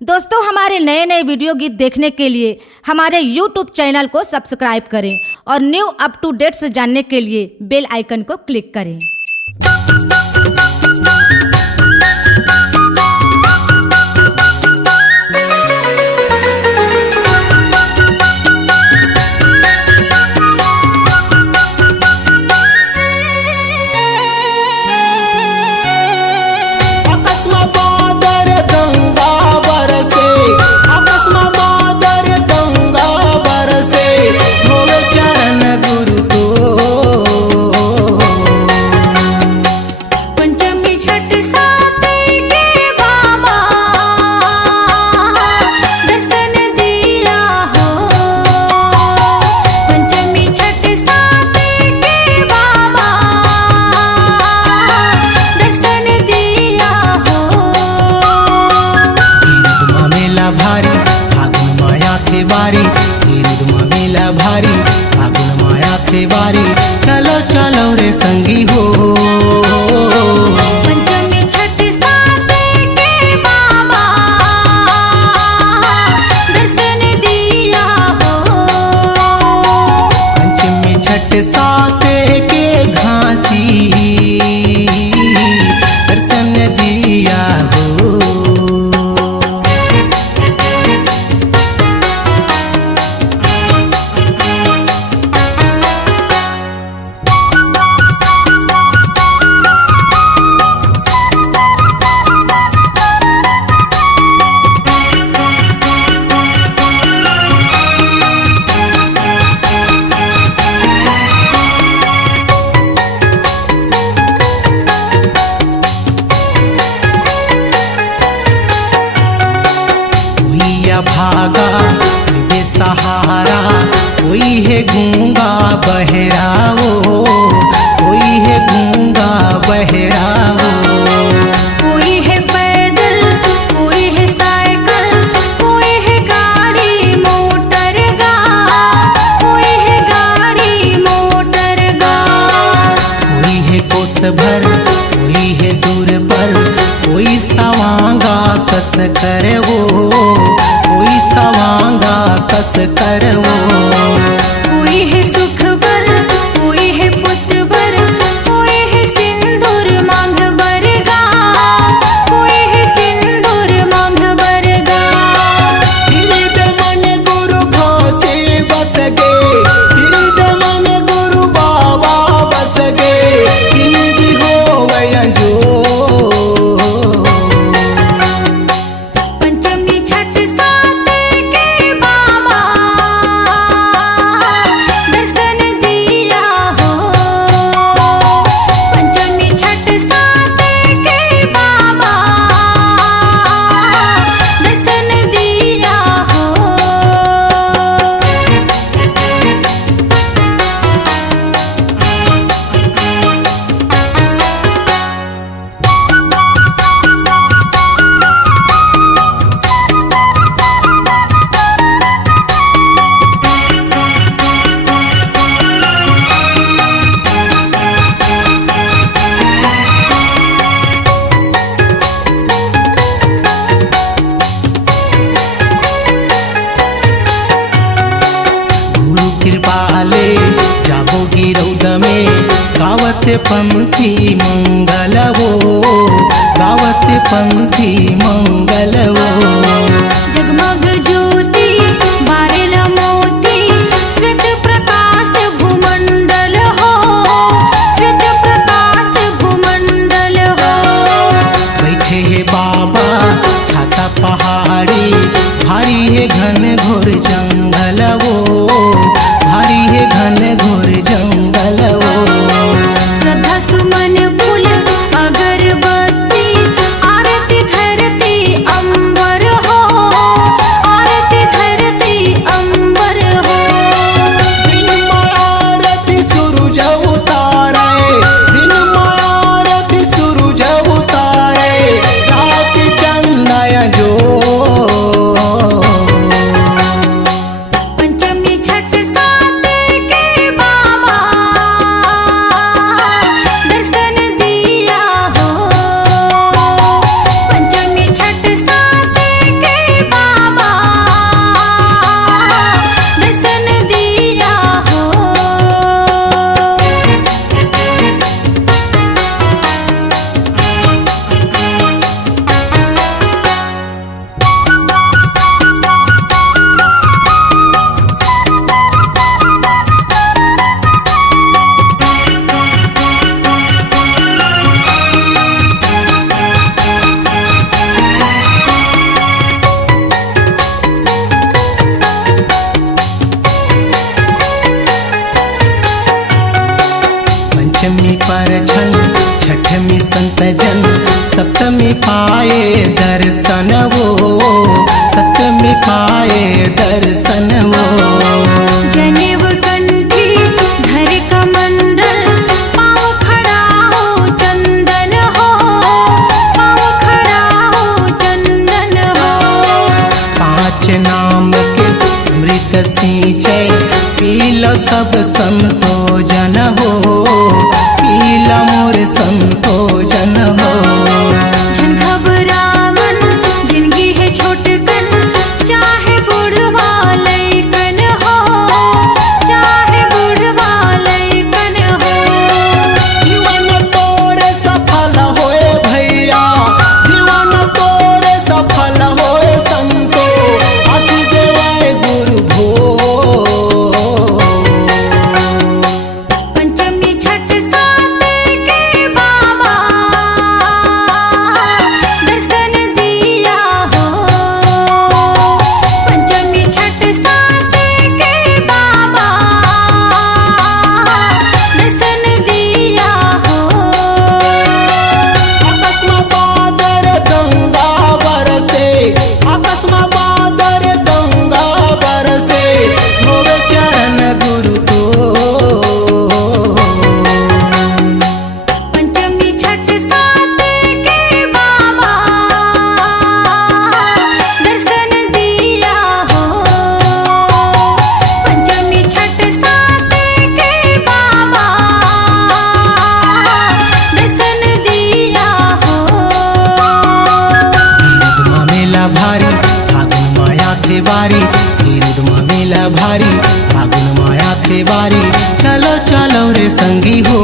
दोस्तों, हमारे नए नए वीडियो गीत देखने के लिए हमारे YouTube चैनल को सब्सक्राइब करें और न्यू अप टू डेट्स जानने के लिए बेल आइकन को क्लिक करें। बारी चलो चलो रे संगी हो। पंचमी छठ साते के बाबा दर्शन दिया हो। पंचमी छठ साते के घासी दर्शन दिया हो। भागा बेसहारा कोई है गूंगा बहरा वो, कोई है गूंगा बहरा वो। कोई है पैदल, कोई है साइकिल, कोई है गाड़ी मोटर गा, कोई है गाड़ी मोटर गा। कोई है कोस भर, कोई है दूर पर, कोई सवांगा कस कर वो, कोई सवांगा कस कर वो। कोई है सुख बर, कोई है पुत बर, कोई है सिंदूर मांग बरगा, कोई है सिंदूर मांग बरगा। हृदय मन गुरु घासे बस गे, हृदय मन गुरु बाबा बस गे, जिंदगी हो गया जो। पंचमी छठ साते के बाबा दर्शन दिया हो। पंचमी छठ साते के बाबा दर्शन दिया हो। कृपाले जाबोगी रौद में गावत पंथी मंगल वो, गावत पंथी मंगल वो। जगमग ज्योति बारेल मोती श्वेत प्रकाश भूमंडल हो, श्वेत प्रकाश भूमंडल हो। बैठे है बाबा छाता पहाड़ी, भारी है घन घोर जंगल वो, भारी है घन घोर जंगल वो। श्रद्धा सुमन फूल अगरबत्ती आरती धरती अंबर हो, पाए दर्शन वो, सत्य में पाए दर्शन वो। जनेऊ कंठी धर कमंडल, पाँव खड़ा हो चंदन हो, पाँव खड़ा हो चंदन हो। पाँच नाम के अमृत सिंचे, पीलो सब संतो जन हो, पीला मोर संतो जन हो। झन घबरावन जिंदगी है छोटकन, चाहे बुढ़वा लइकन हो, चाहे बुढ़वा लइकन हो। जीवन तोरे सफल होए भैया, जीवन तोरे सफल होए संतो, आशीष देवाए गुरु भो। पंचमी छठ साथ के बाबा दर्शन दिया हो, पंचमी छठ साथ के बाबा दर्शन दिया हो। अकस्मात बादर गंगा बरसे, अकस्मात बादर गंगा बरसे, धोवे चरण गुरु को। पंचमी छठ साथ के बाबा दर्शन दिया हो, पंचमी छठ साथ के बाबा दर्शन दिया हो। गिरदमा मेला भारी फागुन माया थे बारी, गिरदमा मेला भारी फागुन माया थे बारी, चलो चलो रे संगी हो।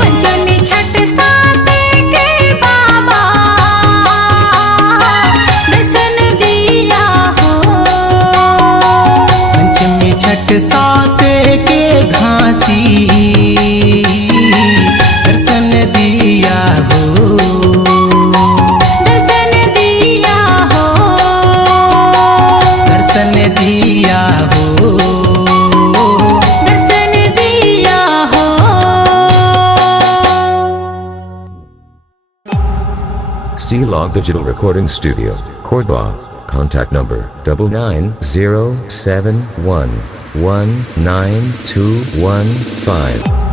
पंचमी छठ साथ के बाबा दर्शन दिया हो, पंचमी छठ साथ के घासी दर्शन दिया हो, दर्शन दिया हो, दर्शन दिया हो। दर्शन दिया हो। C-Log Digital Recording Studio, Cordoba. Contact number 99071192115.